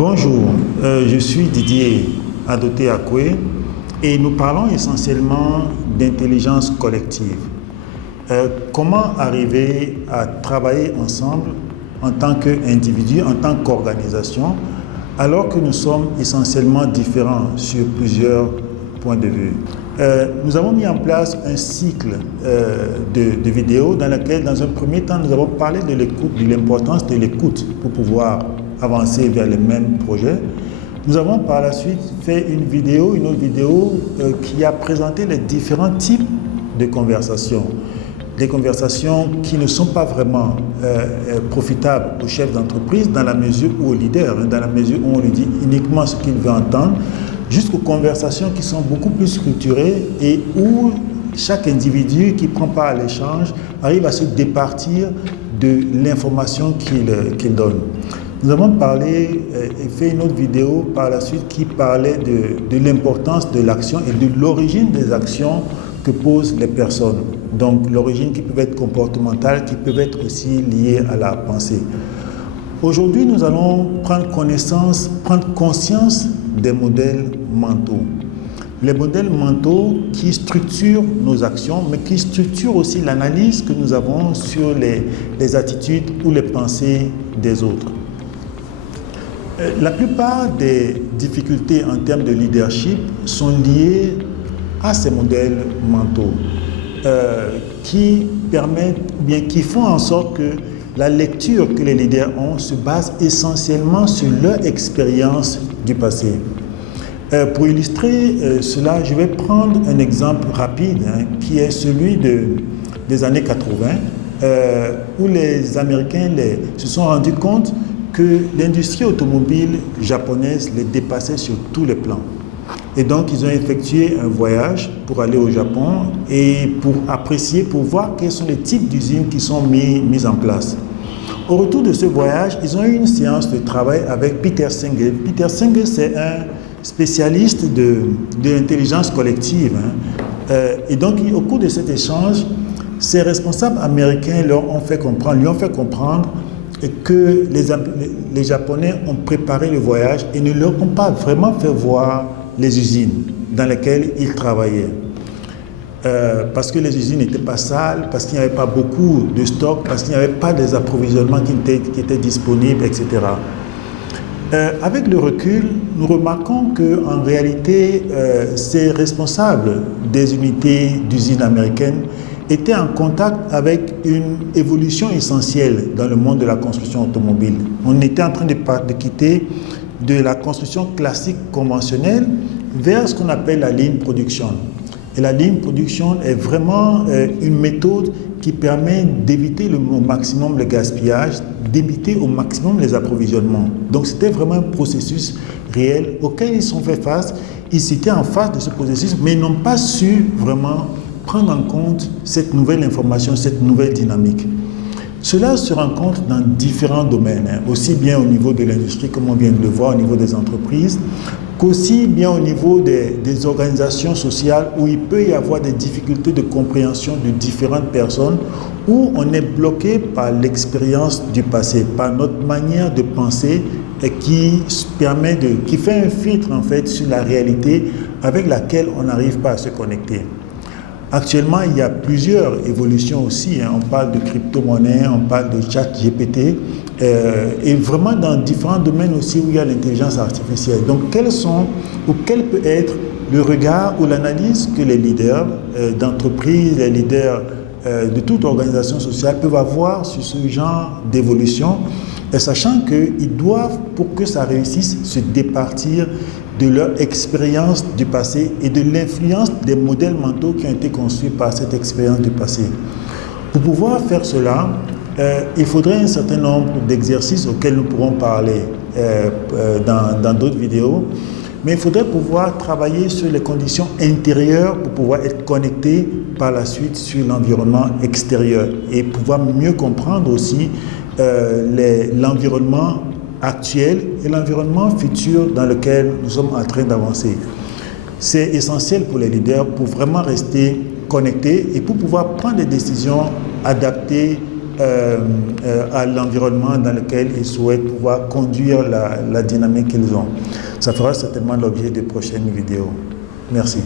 Bonjour, je suis Didier Adoté-Akoué et nous parlons essentiellement d'intelligence collective. Comment arriver à travailler ensemble en tant qu'individu, en tant qu'organisation, alors que nous sommes essentiellement différents sur plusieurs points de vue. Nous avons mis en place un cycle de vidéos dans lequel, dans un premier temps, nous avons parlé de l'écoute, de l'importance de l'écoute pour pouvoir avancer vers les mêmes projets. Nous avons par la suite fait une autre vidéo qui a présenté les différents types de conversations. Des conversations qui ne sont pas vraiment profitables aux chefs d'entreprise dans la mesure où au leader, dans la mesure où on lui dit uniquement ce qu'il veut entendre, jusqu'aux conversations qui sont beaucoup plus structurées et où chaque individu qui prend part à l'échange arrive à se départir de l'information qu'il donne. Nous avons parlé et fait une autre vidéo par la suite qui parlait de l'importance de l'action et de l'origine des actions que posent les personnes. Donc l'origine qui peut être comportementale, qui peut être aussi liée à la pensée. Aujourd'hui, nous allons prendre conscience des modèles mentaux. Les modèles mentaux qui structurent nos actions, mais qui structurent aussi l'analyse que nous avons sur les attitudes ou les pensées des autres. La plupart des difficultés en termes de leadership sont liées à ces modèles mentaux qui font en sorte que la lecture que les leaders ont se base essentiellement sur leur expérience du passé. Pour illustrer cela, je vais prendre un exemple rapide qui est celui des années 80 où les Américains se sont rendus compte que l'industrie automobile japonaise les dépassait sur tous les plans. Et donc, ils ont effectué un voyage pour aller au Japon et pour apprécier, pour voir quels sont les types d'usines qui sont mises en place. Au retour de ce voyage, ils ont eu une séance de travail avec Peter Singer. Peter Singer, c'est un spécialiste de l'intelligence collective. Et donc, au cours de cet échange, ces responsables américains lui ont fait comprendre que les Japonais ont préparé le voyage et ne leur ont pas vraiment fait voir les usines dans lesquelles ils travaillaient. Parce que les usines n'étaient pas sales, parce qu'il n'y avait pas beaucoup de stock, parce qu'il n'y avait pas des approvisionnements qui étaient disponibles, etc. Avec le recul, nous remarquons qu'en réalité, ces responsables des unités d'usines américaines étaient en contact avec une évolution essentielle dans le monde de la construction automobile. On était en train de quitter de la construction classique conventionnelle vers ce qu'on appelle la ligne production. Et la ligne production est vraiment une méthode qui permet d'éviter au maximum le gaspillage, d'éviter au maximum les approvisionnements. Donc c'était vraiment un processus réel auquel ils sont fait face. Ils étaient en face de ce processus, mais ils n'ont pas su vraiment prendre en compte cette nouvelle information, cette nouvelle dynamique. Cela se rencontre dans différents domaines, aussi bien au niveau de l'industrie, comme on vient de le voir, au niveau des entreprises, qu'aussi bien au niveau des organisations sociales où il peut y avoir des difficultés de compréhension de différentes personnes, où on est bloqué par l'expérience du passé, par notre manière de penser et qui fait un filtre en fait sur la réalité avec laquelle on n'arrive pas à se connecter. Actuellement, il y a plusieurs évolutions aussi. On parle de crypto-monnaie, on parle de chat GPT, et vraiment dans différents domaines aussi où il y a l'intelligence artificielle. Donc, quel peut être le regard ou l'analyse que les leaders d'entreprise, les leaders de toute organisation sociale peuvent avoir sur ce genre d'évolution, sachant qu'ils doivent, pour que ça réussisse, se départir de leur expérience du passé et de l'influence des modèles mentaux qui ont été construits par cette expérience du passé. Pour pouvoir faire cela, il faudrait un certain nombre d'exercices auxquels nous pourrons parler dans d'autres vidéos, mais il faudrait pouvoir travailler sur les conditions intérieures pour pouvoir être connecté par la suite sur l'environnement extérieur et pouvoir mieux comprendre aussi l'environnement actuel et l'environnement futur dans lequel nous sommes en train d'avancer. C'est essentiel pour les leaders pour vraiment rester connectés et pour pouvoir prendre des décisions adaptées à l'environnement dans lequel ils souhaitent pouvoir conduire la dynamique qu'ils ont. Ça fera certainement l'objet de prochaines vidéos. Merci.